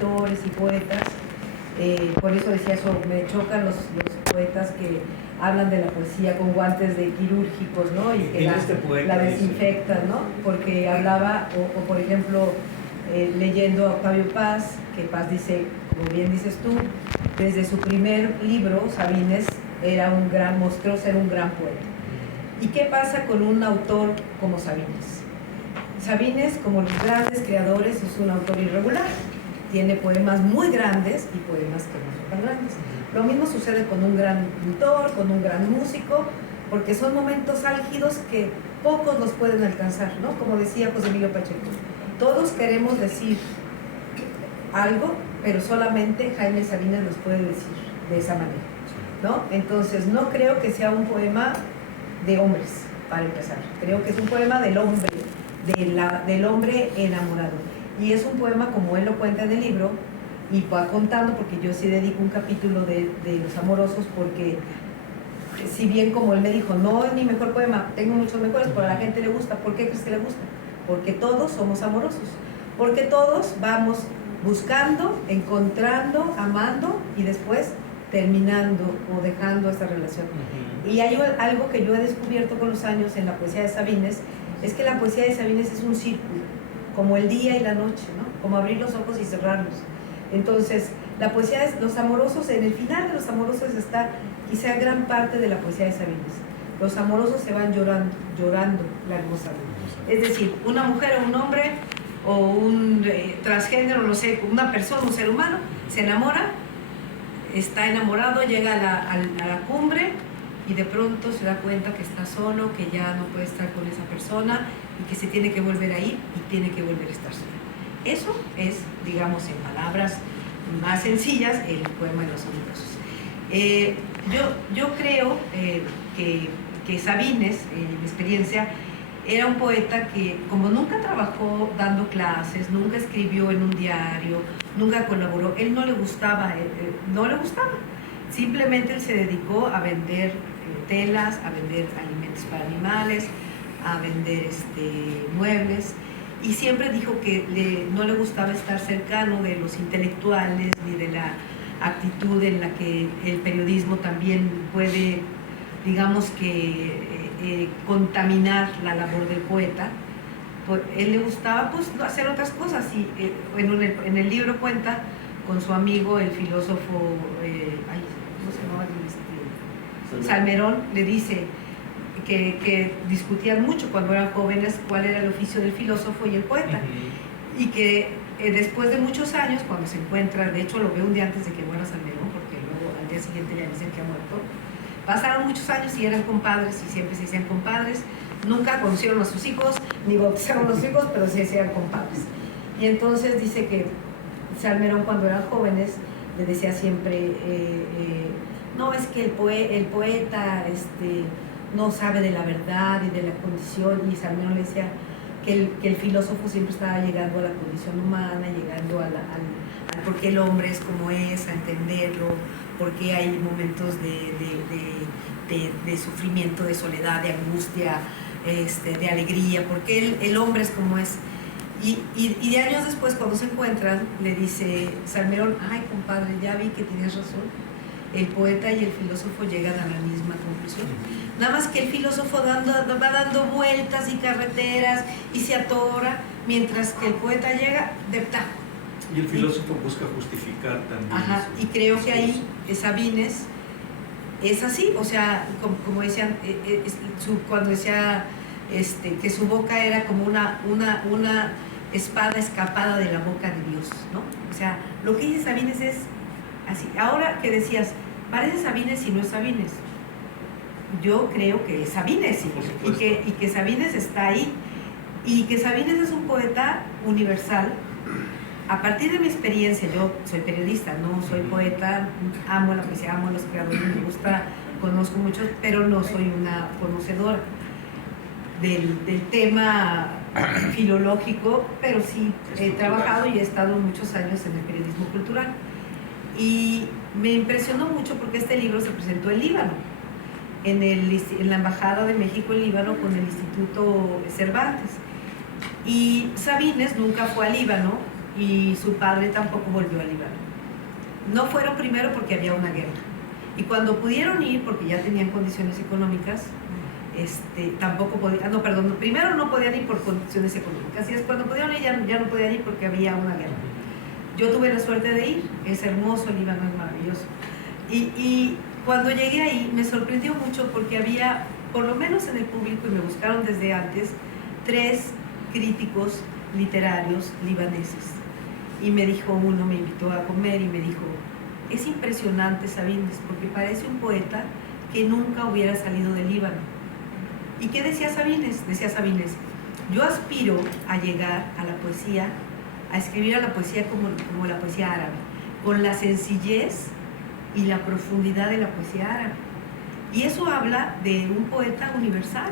escritores y poetas. Por eso decía eso, me chocan los poetas que hablan de la poesía con guantes de quirúrgicos, ¿no? Y que la desinfectan, ¿no? Porque hablaba, o por ejemplo, leyendo a Octavio Paz, que Paz dice, como bien dices tú, desde su primer libro, Sabines mostró ser un gran poeta. ¿Y qué pasa con un autor como Sabines? Sabines, como los grandes creadores, es un autor irregular. Tiene poemas muy grandes y poemas que no son tan grandes. Lo mismo sucede con un gran pintor, con un gran músico, porque son momentos álgidos que pocos los pueden alcanzar, ¿no? Como decía José Emilio Pacheco, todos queremos decir algo, pero solamente Jaime Sabines los puede decir de esa manera, ¿no? Entonces, no creo que sea un poema de hombres, para empezar. Creo que es un poema del hombre, del hombre enamorado. Y es un poema, como él lo cuenta en el libro, y va contando, porque yo sí dedico un capítulo de los amorosos, porque si bien como él me dijo, no es mi mejor poema, tengo muchos mejores, pero a la gente le gusta. ¿Por qué crees que le gusta? Porque todos somos amorosos, porque todos vamos buscando, encontrando, amando y después terminando o dejando esta relación. Y hay algo que yo he descubierto con los años en la poesía de Sabines, es que la poesía de Sabines es un círculo, como el día y la noche, ¿no? Como abrir los ojos y cerrarlos. Entonces, la poesía de los amorosos, en el final de los amorosos está quizá gran parte de la poesía de Sabines. Los amorosos se van llorando la hermosa vida. Es decir, una mujer o un hombre o un transgénero, no sé, una persona, un ser humano, se enamora, está enamorado, llega a la cumbre y de pronto se da cuenta que está solo, que ya no puede estar con esa persona y que se tiene que volver a ir y tiene que volver a estar solo. Eso es, digamos, en palabras más sencillas, el poema de los amorosos. Yo creo que Sabines, en mi experiencia, era un poeta que, como nunca trabajó dando clases, nunca escribió en un diario, nunca colaboró, él no le gustaba, simplemente él se dedicó a vender telas, a vender alimentos para animales, a vender muebles, y siempre dijo que no le gustaba estar cercano de los intelectuales ni de la actitud en la que el periodismo también puede, digamos que contaminar la labor del poeta. Él le gustaba pues hacer otras cosas, y en el libro cuenta con su amigo el filósofo ¿cómo se llamaba? Salmerón, le dice que discutían mucho cuando eran jóvenes cuál era el oficio del filósofo y el poeta, y que después de muchos años, cuando se encuentra, de hecho lo ve un día antes de que muera Salmerón, porque luego al día siguiente le dicen que ha muerto, pasaron muchos años y eran compadres, y siempre se decían compadres, nunca conocieron a sus hijos, ni bautizaron a los hijos, pero se decían compadres. Y entonces dice que Salmerón, cuando eran jóvenes, le decía siempre, no, es que el poeta no sabe de la verdad y de la condición, y Salmerón le decía que el filósofo siempre estaba llegando a la condición humana, llegando porque el hombre es como es, a entenderlo, porque hay momentos de sufrimiento, de soledad, de angustia, de alegría, porque el hombre es como es. Y de años después, cuando se encuentran, le dice Salmerón, ay compadre, ya vi que tienes razón, el poeta y el filósofo llegan a la misma conclusión. Nada más que el filósofo va dando vueltas y carreteras y se atora, mientras que el poeta llega de tajo. Y el filósofo busca justificar también. Ajá, y creo que ahí Sabines es así, o sea, como decían, cuando decía que su boca era como una espada escapada de la boca de Dios, ¿no? O sea, lo que dice Sabines es así. Ahora que decías, parece Sabines y no es Sabines. Yo creo que es Sabines, y que Sabines está ahí, y que Sabines es un poeta universal. A partir de mi experiencia, yo soy periodista, no soy poeta, amo la poesía, amo a los creadores, me gusta, conozco muchos, pero no soy una conocedora del tema filológico, pero sí he trabajado y he estado muchos años en el periodismo cultural. Y me impresionó mucho porque este libro se presentó en Líbano, en la Embajada de México en Líbano, con el Instituto Cervantes. Y Sabines nunca fue a Líbano, y su padre tampoco volvió al Líbano. No fueron primero porque había una guerra. Y cuando pudieron ir, porque ya tenían condiciones económicas, tampoco podían, no, perdón, primero no podían ir por condiciones económicas, y es cuando pudieron ir ya no podían ir porque había una guerra. Yo tuve la suerte de ir, es hermoso, el Líbano es maravilloso. Y cuando llegué ahí me sorprendió mucho porque había, por lo menos en el público, y me buscaron desde antes, 3 críticos literarios libaneses. Y me dijo uno, me invitó a comer y me dijo, es impresionante Sabines, porque parece un poeta que nunca hubiera salido del Líbano. ¿Y qué decía Sabines? Decía Sabines, yo aspiro a llegar a la poesía, a escribir a la poesía como la poesía árabe, con la sencillez y la profundidad de la poesía árabe. Y eso habla de un poeta universal.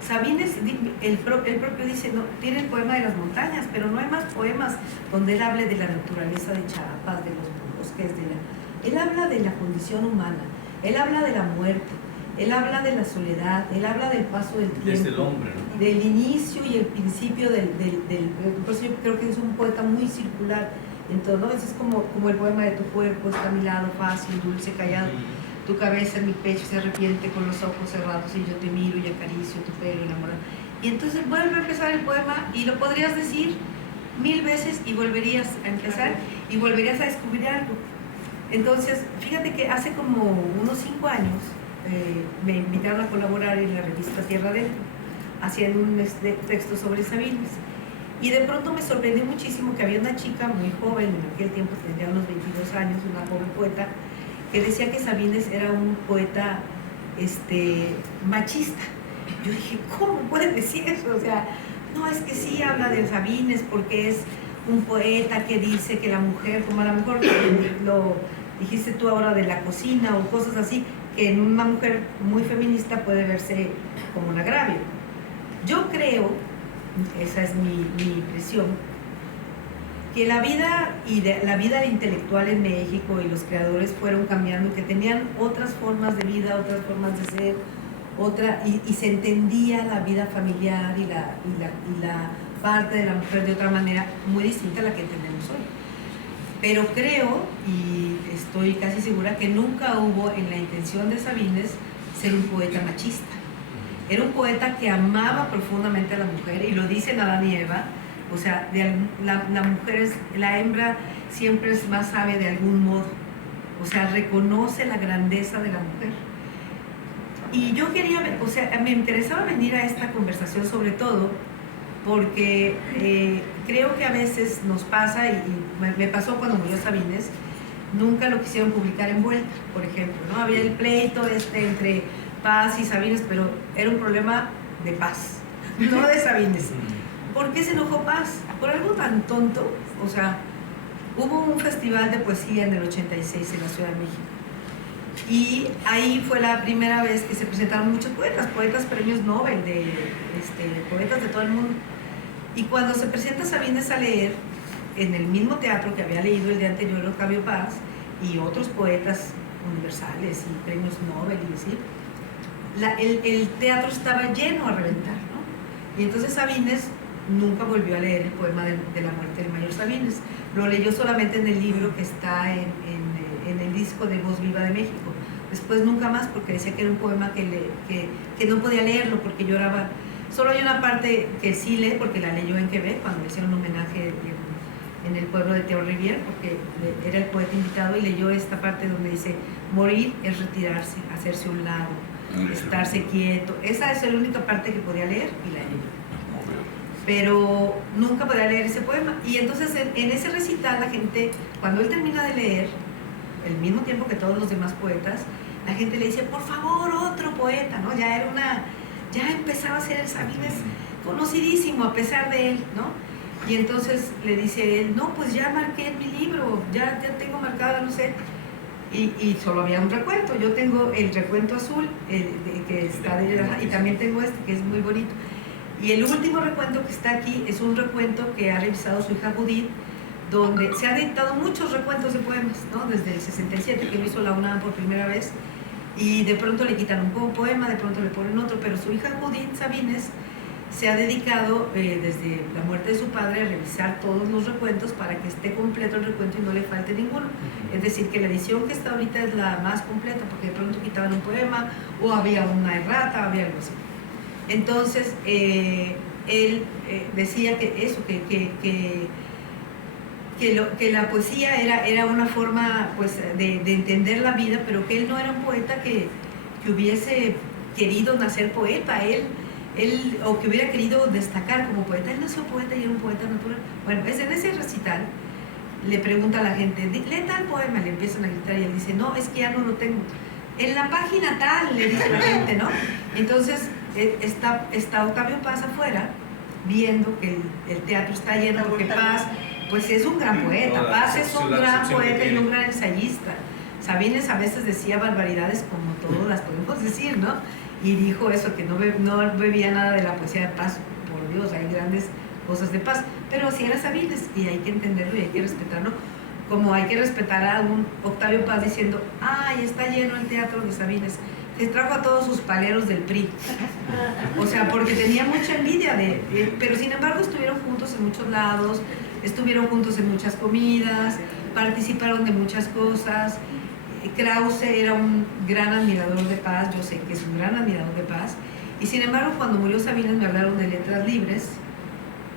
Sabines, el propio dice, no, tiene el poema de las montañas, pero no hay más poemas donde él hable de la naturaleza de Chiapas, de los bosques, él habla de la condición humana, él habla de la muerte, él habla de la soledad, él habla del paso del tiempo, desde el hombre, ¿no? Del inicio y el principio por eso yo creo que es un poeta muy circular. Entonces es como el poema de tu cuerpo está a mi lado, fácil, dulce, callado. Tu cabeza en mi pecho se arrepiente con los ojos cerrados y yo te miro y acaricio tu pelo enamorado. Y entonces vuelve a empezar el poema y lo podrías decir 1000 veces y volverías a empezar y volverías a descubrir algo. Entonces, fíjate que hace como unos 5 años me invitaron a colaborar en la revista Tierra Adentro, haciendo un texto sobre Sabines. Y de pronto me sorprendió muchísimo que había una chica muy joven, en aquel tiempo tendría unos 22 años, una joven poeta, que decía que Sabines era un poeta machista. Yo dije, ¿cómo puedes decir eso? O sea, no, es que sí habla de Sabines porque es un poeta que dice que la mujer, como a lo mejor lo dijiste tú ahora de la cocina o cosas así, que en una mujer muy feminista puede verse como un agravio. Yo creo, esa es mi impresión, que la vida intelectual en México y los creadores fueron cambiando, que tenían otras formas de vida, otras formas de ser, y se entendía la vida familiar y la parte de la mujer de otra manera muy distinta a la que entendemos hoy. Pero creo, y estoy casi segura, que nunca hubo en la intención de Sabines ser un poeta machista. Era un poeta que amaba profundamente a la mujer, y lo dicen Adán y Eva. O sea, la mujer la hembra siempre es más sabia de algún modo. O sea, reconoce la grandeza de la mujer. Y yo quería, me interesaba venir a esta conversación sobre todo porque creo que a veces nos pasa, y me pasó cuando murió Sabines, nunca lo quisieron publicar en Vuelta, por ejemplo, ¿no? Había el pleito entre Paz y Sabines, pero era un problema de Paz, no de Sabines. ¿Por qué se enojó Paz? Por algo tan tonto. O sea, hubo un festival de poesía en el 86 en la Ciudad de México. Y ahí fue la primera vez que se presentaron muchos poetas premios Nobel, poetas de todo el mundo. Y cuando se presenta Sabines a leer, en el mismo teatro que había leído el día anterior Octavio Paz, y otros poetas universales y premios Nobel y así, el teatro estaba lleno a reventar, ¿no? Y entonces Sabines nunca volvió a leer el poema de la muerte del mayor Sabines. Lo leyó solamente en el libro que está en el disco de Voz Viva de México. Después nunca más, porque decía que era un poema que no podía leerlo porque lloraba. Solo hay una parte que sí lee, porque la leyó en Quebec, cuando le hicieron un homenaje en el pueblo de Théo Rivière, porque era el poeta invitado, y leyó esta parte donde dice: morir es retirarse, hacerse a un lado, estarse quieto. Esa es la única parte que podía leer, y la leyó. Pero nunca podía leer ese poema. Y entonces en ese recital la gente, cuando él termina de leer, al mismo tiempo que todos los demás poetas, la gente le dice: por favor, otro poeta, ¿no? Ya empezaba a ser el Sabines conocidísimo a pesar de él, ¿no? Y entonces le dice él: no, pues ya marqué en mi libro, ya tengo marcada, no sé. Y solo había un recuento. Yo tengo el recuento azul, que está y también tengo este, que es muy bonito. Y el último recuento que está aquí es un recuento que ha revisado su hija Judith, donde se han editado muchos recuentos de poemas, ¿no? Desde el 67, que lo hizo la UNAM por primera vez, y de pronto le quitan un poema, de pronto le ponen otro, pero su hija Judith Sabines se ha dedicado desde la muerte de su padre a revisar todos los recuentos para que esté completo el recuento y no le falte ninguno. Es decir, que la edición que está ahorita es la más completa, porque de pronto quitaban un poema o había una errata, había algo así. Entonces, él decía que eso, que la poesía era una forma pues, de entender la vida, pero que él no era un poeta que hubiese querido nacer poeta, o que hubiera querido destacar como poeta. Él nació poeta y era un poeta natural. Bueno, en ese recital le pregunta a la gente, lee tal poema, le empiezan a gritar y él dice, no, es que ya no lo tengo. En la página tal, le dice la gente, ¿no? Entonces está Octavio Paz afuera, viendo que el teatro está lleno, porque Paz pues es un gran poeta, Paz es un gran poeta y un gran ensayista. Sabines a veces decía barbaridades como todos las podemos decir, ¿no? Y dijo eso, que no bebía nada de la poesía de Paz. Por Dios, hay grandes cosas de Paz, pero así era Sabines y hay que entenderlo y hay que respetarlo, como hay que respetar a un Octavio Paz diciendo, ay, está lleno el teatro de Sabines, se trajo a todos sus paleros del PRI, o sea, porque tenía mucha envidia pero sin embargo estuvieron juntos en muchos lados, estuvieron juntos en muchas comidas, participaron de muchas cosas. Krause era un gran admirador de Paz, yo sé que es un gran admirador de Paz, y sin embargo cuando murió Sabines me hablaron de Letras Libres.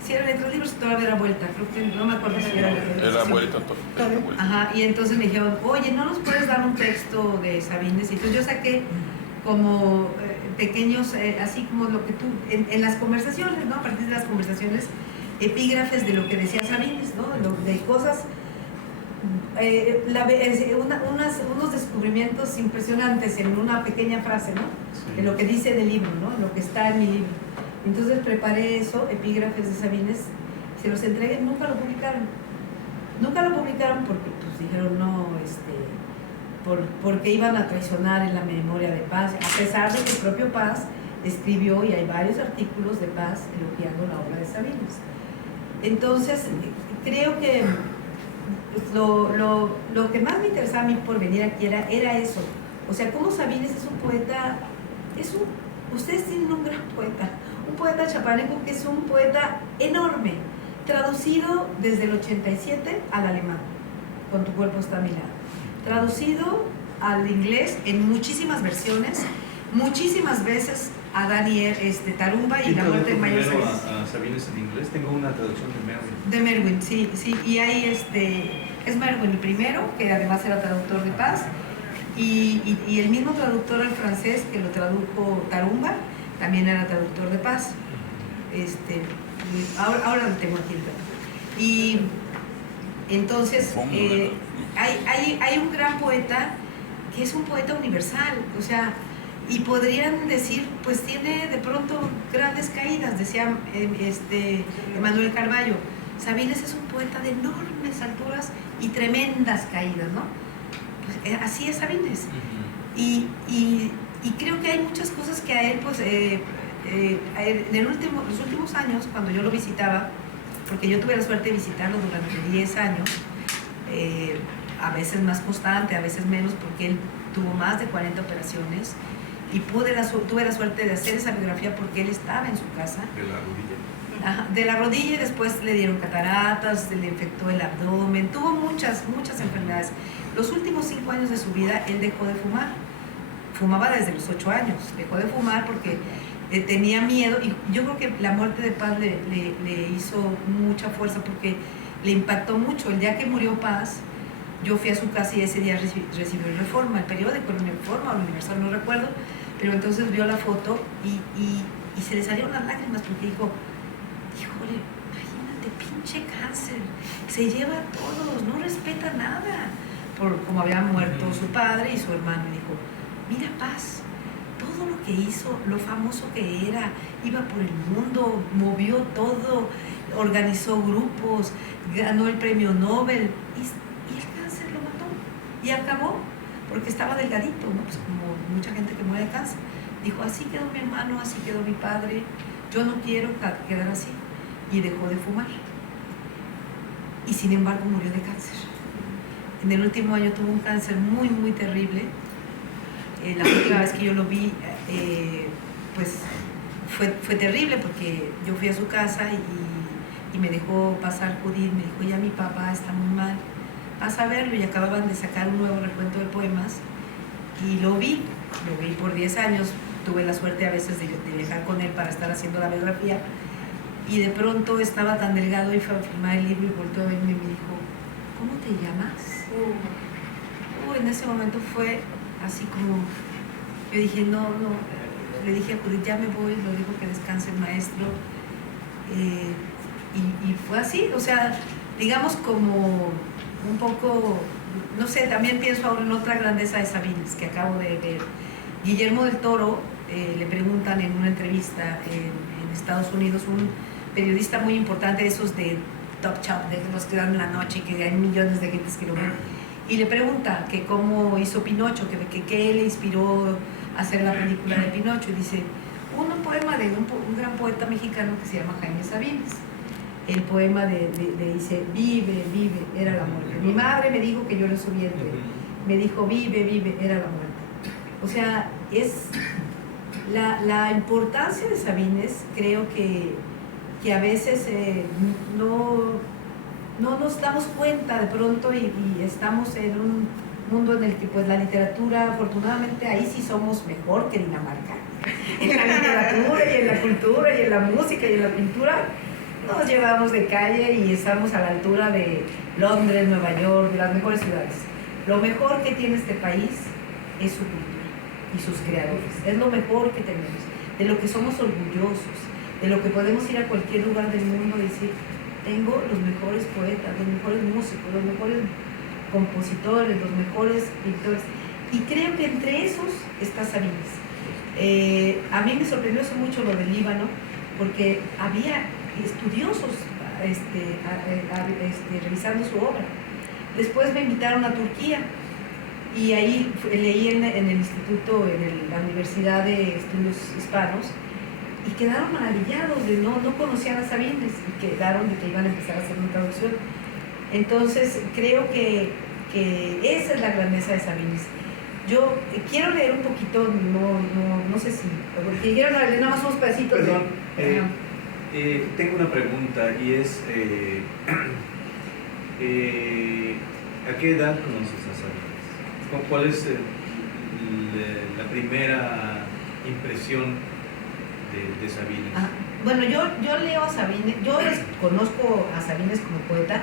Si era Letras Libres, todavía era Vuelta, creo que no me acuerdo si era Letras Libres. Era Vuelta. Ajá, y entonces me dijeron, oye, ¿no nos puedes dar un texto de Sabines? Y entonces yo saqué como pequeños, así como lo que tú, en las conversaciones, ¿no? A partir de las conversaciones, epígrafes de lo que decía Sabines, ¿no? De cosas, unos descubrimientos impresionantes en una pequeña frase, ¿no? Sí. De lo que dice del libro, ¿no? Lo que está en mi libro. Entonces preparé eso, epígrafes de Sabines, se los entregué, nunca lo publicaron. Nunca lo publicaron porque pues dijeron no, porque iban a traicionar en la memoria de Paz, a pesar de que el propio Paz escribió, y hay varios artículos de Paz elogiando la obra de Sabines. Entonces, creo que lo que más me interesaba a mí por venir aquí era eso. O sea, cómo Sabines es un poeta, ustedes tienen un gran poeta, un poeta chapaneco que es un poeta enorme, traducido desde el 87 al alemán, Con tu cuerpo está a mi lado, traducido al inglés en muchísimas versiones, muchísimas veces a Daniel Tarumba y La muerte de Mayo a Sabines en inglés, tengo una traducción de Merwin. De Merwin, sí, y ahí es Merwin el primero, que además era traductor de Paz, y el mismo traductor al francés que lo tradujo Tarumba, también era traductor de Paz. Ahora lo tengo aquí el traductor. Y entonces hay un gran poeta que es un poeta universal, o sea, y podrían decir, pues tiene de pronto grandes caídas, decía Emanuel Carballo. Sabines es un poeta de enormes alturas y tremendas caídas, ¿no? Pues, así es Sabines. Y creo que hay muchas cosas que a él, pues, en los últimos años, cuando yo lo visitaba, porque yo tuve la suerte de visitarlo durante 10 años, a veces más constante, a veces menos, porque él tuvo más de 40 operaciones, y tuve la suerte de hacer esa biografía porque él estaba en su casa. De la rodilla. Ajá, de la rodilla, y después le dieron cataratas, se le infectó el abdomen, tuvo muchas enfermedades. Los últimos 5 años de su vida él dejó de fumar. Fumaba desde los 8 años, dejó de fumar porque tenía miedo, y yo creo que la muerte de Paz le hizo mucha fuerza porque le impactó mucho. El día que murió Paz, yo fui a su casa y ese día recibió el Reforma, el periódico, el Reforma o el Universal, no recuerdo, pero entonces vio la foto y se le salieron las lágrimas porque dijo, híjole, imagínate, pinche cáncer, se lleva a todos, no respeta nada, por como había muerto su padre y su hermano. Y dijo, mira Paz, todo lo que hizo, lo famoso que era, iba por el mundo, movió todo, organizó grupos, ganó el premio Nobel, y el cáncer lo mató, y acabó, porque estaba delgadito, ¿no? Pues como mucha gente que muere de cáncer. Dijo, así quedó mi hermano, así quedó mi padre, yo no quiero quedar así, y dejó de fumar. Y sin embargo murió de cáncer. En el último año tuvo un cáncer muy, muy terrible. La última vez que yo lo vi, pues fue terrible porque yo fui a su casa y me dejó pasar Judith, me dijo, ya mi papá está muy mal, vas a verlo, y acababan de sacar un nuevo recuento de poemas y lo vi por 10 años, tuve la suerte a veces de viajar con él para estar haciendo la biografía, y de pronto estaba tan delgado y fue a firmar el libro y volteó a verme y me dijo, ¿cómo te llamas? En ese momento fue así como, yo dije, no, le dije a Judith, ya me voy, lo dijo que descanse el maestro, y fue así, o sea, digamos como un poco, no sé, también pienso ahora en otra grandeza de Sabines que acabo de ver. Guillermo del Toro, le preguntan en una entrevista en Estados Unidos, un periodista muy importante, esos de Top Shop, de los que dan en la noche y que hay millones de gentes que lo ven, y le pregunta que cómo hizo Pinocho, que qué le inspiró a hacer la película de Pinocho, y dice, un poema de un gran poeta mexicano que se llama Jaime Sabines. El poema dice, vive, vive, era la muerte. Mi madre me dijo que yo era su vientre, me dijo, vive, vive, era la muerte. O sea, es la importancia de Sabines, creo que a veces no nos damos cuenta de pronto y estamos en un mundo en el que pues la literatura, afortunadamente ahí sí somos mejor que Dinamarca. En la literatura y en la cultura y en la música y en la pintura nos llevamos de calle y estamos a la altura de Londres, Nueva York, de las mejores ciudades. Lo mejor que tiene este país es su cultura y sus creadores. Es lo mejor que tenemos, de lo que somos orgullosos, de lo que podemos ir a cualquier lugar del mundo y decir, tengo los mejores poetas, los mejores músicos, los mejores compositores, los mejores pintores. Y creo que entre esos está Sabines. A mí me sorprendió eso mucho lo del Líbano, porque había estudiosos revisando su obra. Después me invitaron a Turquía y ahí leí en el instituto, la Universidad de Estudios Hispanos, y quedaron maravillados, no conocían a Sabines y quedaron de que iban a empezar a hacer una traducción. Entonces creo que esa es la grandeza de Sabines. Yo quiero leer un poquito, no sé si, porque quiero leer nada más unos pedacitos. Perdón, tengo una pregunta y es, ¿a qué edad conoces a Sabines? ¿Cuál es la primera impresión de Sabines? Bueno, yo leo a Sabines, conozco a Sabines como poeta,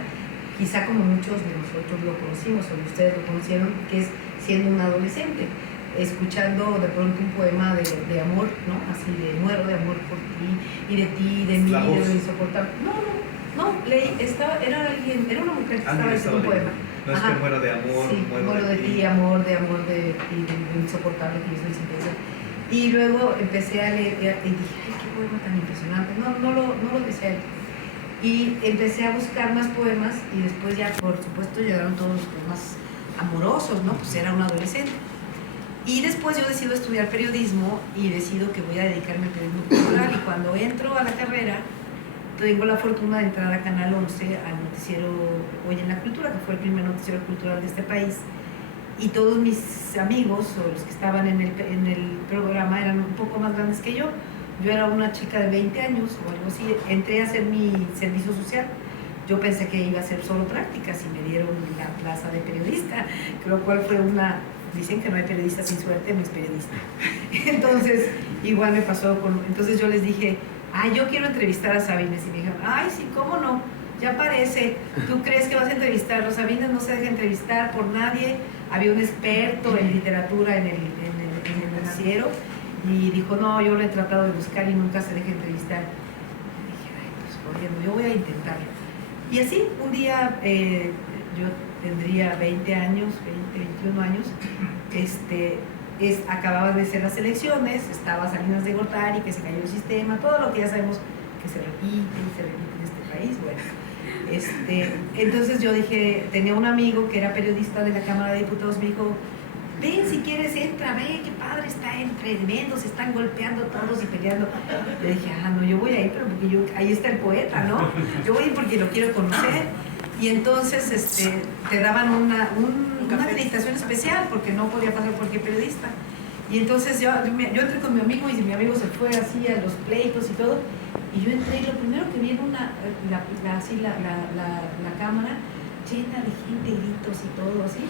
quizá como muchos de nosotros lo conocimos o ustedes lo conocieron, que es siendo un adolescente, escuchando de pronto un poema de amor, ¿no? Así de muero de amor por ti y de ti, de mí, de lo insoportable. No, leí, era una mujer que estaba diciendo un poema. No es que muero de amor, sí, muero de ti, amor de ti, de lo insoportable que yo soy sin pensar. Y luego empecé a leer y dije, ay, qué poema tan impresionante. No lo deseé. Y empecé a buscar más poemas y después ya, por supuesto, llegaron todos los poemas amorosos, ¿no? Pues era un adolescente. Y después yo decido estudiar periodismo y decido que voy a dedicarme al periodismo cultural, y cuando entro a la carrera tengo la fortuna de entrar a Canal 11 al noticiero Hoy en la Cultura, que fue el primer noticiero cultural de este país, y todos mis amigos o los que estaban en el programa eran un poco más grandes que yo. Yo era una chica de 20 años o algo así. Entré a hacer mi servicio social. Yo pensé que iba a hacer solo prácticas y me dieron la plaza de periodista, lo cual fue dicen que no hay periodista sin suerte, no es periodista. Entonces, igual me pasó entonces yo les dije, yo quiero entrevistar a Sabines, y me dijeron, sí, ¿cómo no? Ya parece, ¿tú crees que vas a entrevistarlo? Sabines no se deja entrevistar por nadie. Había un experto en literatura en el noticiero y dijo, no, yo lo he tratado de buscar y nunca se deja entrevistar. Y dije, pues jodiendo, yo voy a intentarlo. Y así, un día, yo tendría 20 años, 21 años, acababan de ser las elecciones, estaba Salinas de Gortari, que se cayó el sistema, todo lo que ya sabemos que se repite en este país, bueno. Entonces yo dije, tenía un amigo que era periodista de la Cámara de Diputados, me dijo, ven si quieres, entra, ve, qué padre está tremendo, se están golpeando todos y peleando. Yo dije, no, yo voy a ir, pero porque ahí está el poeta, ¿no? Yo voy a ir porque lo quiero conocer. Y entonces te daban una acreditación especial porque no podía pasar cualquier periodista. Y entonces yo entré con mi amigo y mi amigo se fue así a los pleitos y todo. Y yo entré y lo primero que vi era la cámara llena de gente, gritos y todo así.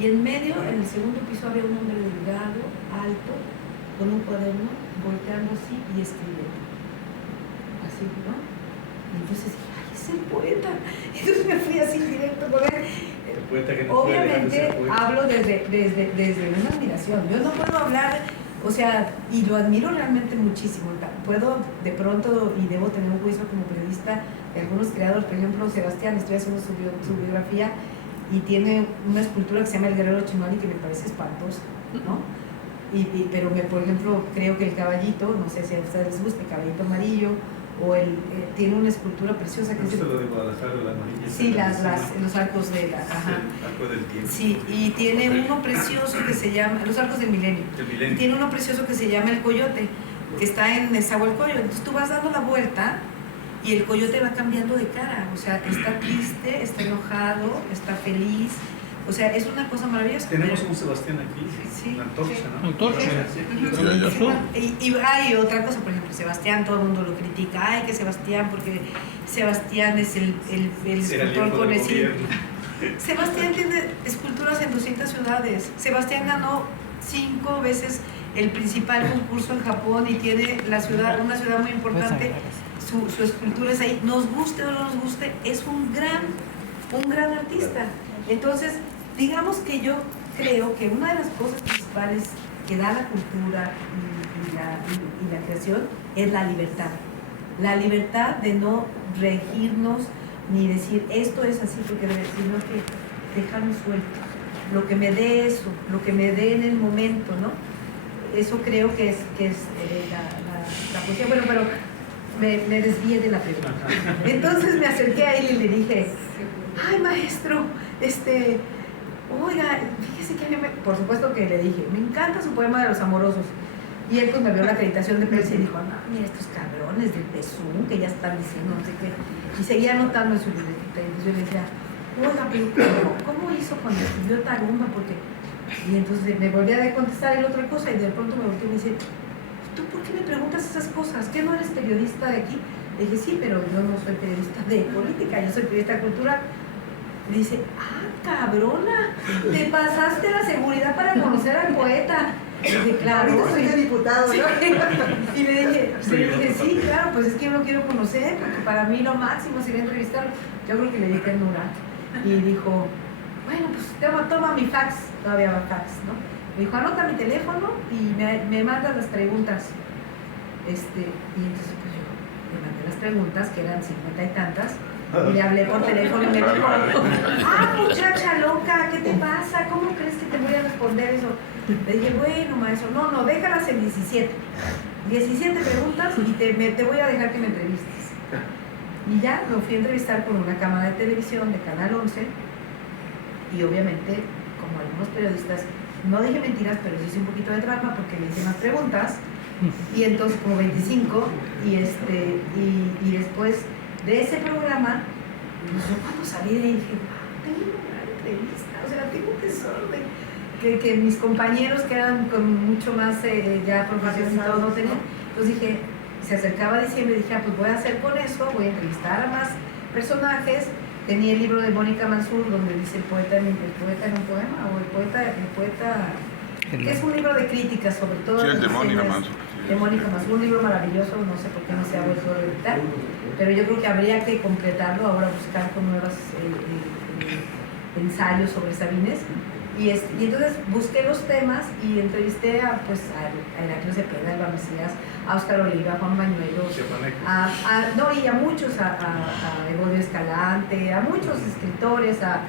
Y en medio, en el segundo piso, había un hombre delgado, alto, con un cuaderno, volteando así y escribiendo. Así, ¿no? Y entonces dije, ¡ay, es el poeta! Y entonces me fui así directo con él. El poeta que no obviamente hablo desde una admiración. Yo no puedo hablar, o sea, y lo admiro realmente muchísimo. Puedo de pronto, y debo tener un juicio como periodista de algunos creadores, por ejemplo, Sebastián, estoy haciendo su biografía, y tiene una escultura que se llama El Guerrero Chimani que me parece espantosa, ¿no? Pero por ejemplo, creo que el caballito, no sé si a ustedes les gusta, el caballito amarillo, o tiene una escultura preciosa que es lo de Guadalajara, la amarilla. Sí, los arcos de la... Ajá. El arco del tiempo. Sí, y tiene uno precioso que se llama, los arcos del milenio. Y tiene uno precioso que se llama el coyote, que está en Nezahualcóyotl. Entonces tú vas dando la vuelta y el coyote va cambiando de cara, o sea, está triste, está enojado, está feliz, o sea, es una cosa maravillosa. Tenemos un Sebastián aquí, sí, la antorcha, sí. ¿no? Antorcha. Y hay otra cosa, por ejemplo, Sebastián, todo el mundo lo critica, ay, que Sebastián, porque Sebastián es el escultor con el... Sebastián tiene esculturas en 200 ciudades, Sebastián ganó 5 veces el principal concurso en Japón y tiene una ciudad muy importante. Su escultura es ahí, nos guste o no nos guste, es un gran artista. Entonces, digamos que yo creo que una de las cosas principales que da la cultura y la creación es la libertad. La libertad de no regirnos ni decir esto es así porque debe, sino que dejarme suelto. Lo que me dé eso, lo que me dé en el momento, ¿no? Eso creo que es la poesía. Bueno, pero me desvié de la pregunta. Entonces me acerqué a él y le dije, ay maestro, oiga, fíjese que a mí por supuesto que le dije, me encanta su poema de los amorosos. Y él pues me vio la acreditación de prensa y dijo, no, mira estos cabrones del Zoom que ya están diciendo no sé qué. Y seguía anotando en su libretita. Y entonces yo le decía, oiga, pero ¿cómo hizo cuando escribió Tarumba? Porque... Y entonces me volvía a contestar él otra cosa y de pronto me volteó y me dice, ¿tú por qué me preguntas esas cosas? ¿Qué no eres periodista de aquí? Le dije, sí, pero yo no soy periodista de política, yo soy periodista cultural. Me dice, cabrona, te pasaste la seguridad para conocer al poeta. Le dije, claro. Soy diputado, ¿no? Sí. Y le dije, sí, claro, pues es que yo lo quiero conocer, porque para mí lo máximo sería entrevistarlo. Yo creo que le di ternura. Y dijo, bueno, pues toma mi fax, todavía va fax, ¿no? Me dijo, anota mi teléfono y me mandas las preguntas. Y entonces pues yo le mandé las preguntas, que eran 50 y tantas, y le hablé por teléfono y me dijo, muchacha loca, ¿qué te pasa? ¿Cómo crees que te voy a responder eso? Le dije, bueno, maestro, no, déjalas en 17. 17 preguntas y te voy a dejar que me entrevistes. Y ya me fui a entrevistar con una cámara de televisión de Canal 11 y obviamente, como algunos periodistas, no dije mentiras, pero sí hice un poquito de trampa porque le hice más preguntas y entonces como 25 y después de ese programa, pues yo cuando salí de ahí dije, tengo una gran entrevista, o sea, tengo tesoro que mis compañeros que eran con mucho más ya profesionales no tenían. Entonces dije, se acercaba diciembre y dije, pues voy a hacer con eso, voy a entrevistar a más personajes. Tenía el libro de Mónica Mansur donde dice el poeta en un poema, o el poeta que es un libro de críticas sobre todo. Sí, el de Mónica Mansur. De Mónica Mansur, un libro maravilloso, no sé por qué no se ha vuelto a editar, pero yo creo que habría que completarlo ahora, buscar con nuevos ensayos sobre Sabines. Y entonces busqué los temas y entrevisté a Heraclio Cepeda, a Alba Macías, a Óscar Oliva, a Juan Bañuelos, y a muchos, a Evodio Escalante, a muchos escritores, a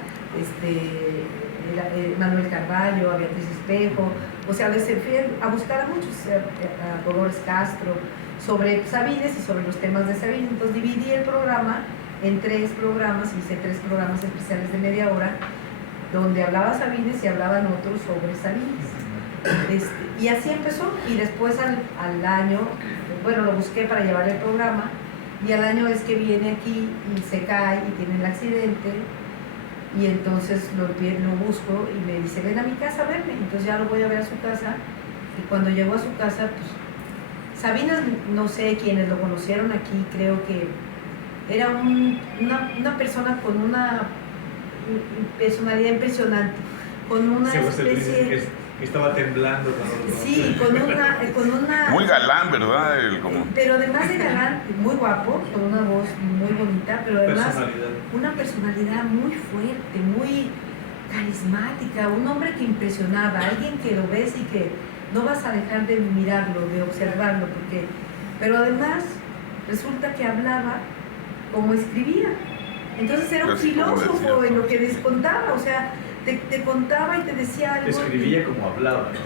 Manuel Carballo, a Beatriz Espejo, o sea, les fui a buscar a muchos, a Dolores Castro, sobre Sabines y sobre los temas de Sabines. Entonces dividí el programa en 3 programas, hice 3 programas especiales de media hora, donde hablaba Sabines y hablaban otros sobre Sabines. Y así empezó, y después al año, bueno, lo busqué para llevar el programa, y al año es que viene aquí y se cae y tiene el accidente, y entonces lo busco y me dice, ven a mi casa a verme. Entonces ya lo voy a ver a su casa, Y cuando llegó a su casa, pues, Sabinas, no sé quiénes lo conocieron aquí, creo que era una persona con una personalidad impresionante, con una especie... Que estaba temblando. Sí, con una... Muy galán, ¿verdad? Pero además de galán, muy guapo, con una voz muy bonita, pero además una personalidad muy fuerte, muy carismática, un hombre que impresionaba, alguien que lo ves y que no vas a dejar de mirarlo, de observarlo, pero además resulta que hablaba como escribía. Entonces era un filósofo en lo que les contaba, o sea, te contaba y te decía algo. Escribía como hablaba, ¿no?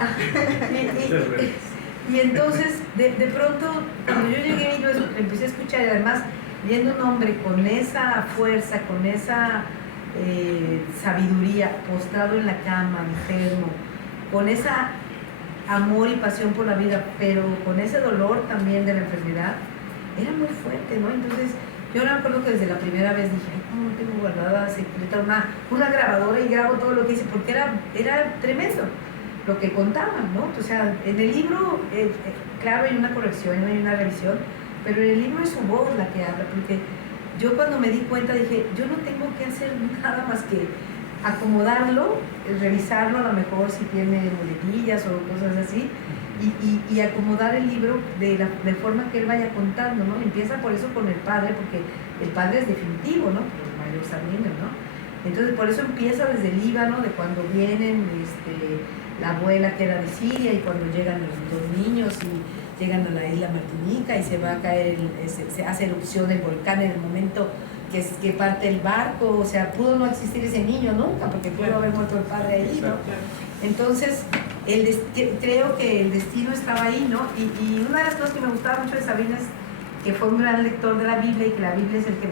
Y entonces, de pronto, cuando yo llegué y lo empecé a escuchar, y además viendo un hombre con esa fuerza, con esa sabiduría, postrado en la cama, enfermo, con esa amor y pasión por la vida, pero con ese dolor también de la enfermedad, era muy fuerte, ¿no? Entonces, yo me acuerdo que desde la primera vez dije, ay, ¿cómo no tengo guardada secreta una grabadora y grabo todo lo que hice? Porque era tremendo lo que contaban, ¿no? O sea, en el libro, claro, hay una corrección, hay una revisión, pero en el libro es su voz la que habla, porque yo cuando me di cuenta dije, yo no tengo que hacer nada más que acomodarlo, revisarlo a lo mejor si tiene muletillas o cosas así, y acomodar el libro de forma que él vaya contando, ¿no? Empieza por eso con el padre, porque el padre es definitivo, ¿no? Por Mario Sarmiento, ¿no? Entonces por eso empieza desde el Líbano, de cuando vienen la abuela que era de Siria y cuando llegan los dos niños y llegan a la isla Martinica y se va a caer, se hace erupción del volcán en el momento que parte el barco, o sea, pudo no existir ese niño nunca, porque pudo haber muerto el padre ahí, ¿no? Entonces, creo que el destino estaba ahí, ¿no? Y una de las cosas que me gustaba mucho de Sabinas, que fue un gran lector de la Biblia y que la Biblia es el que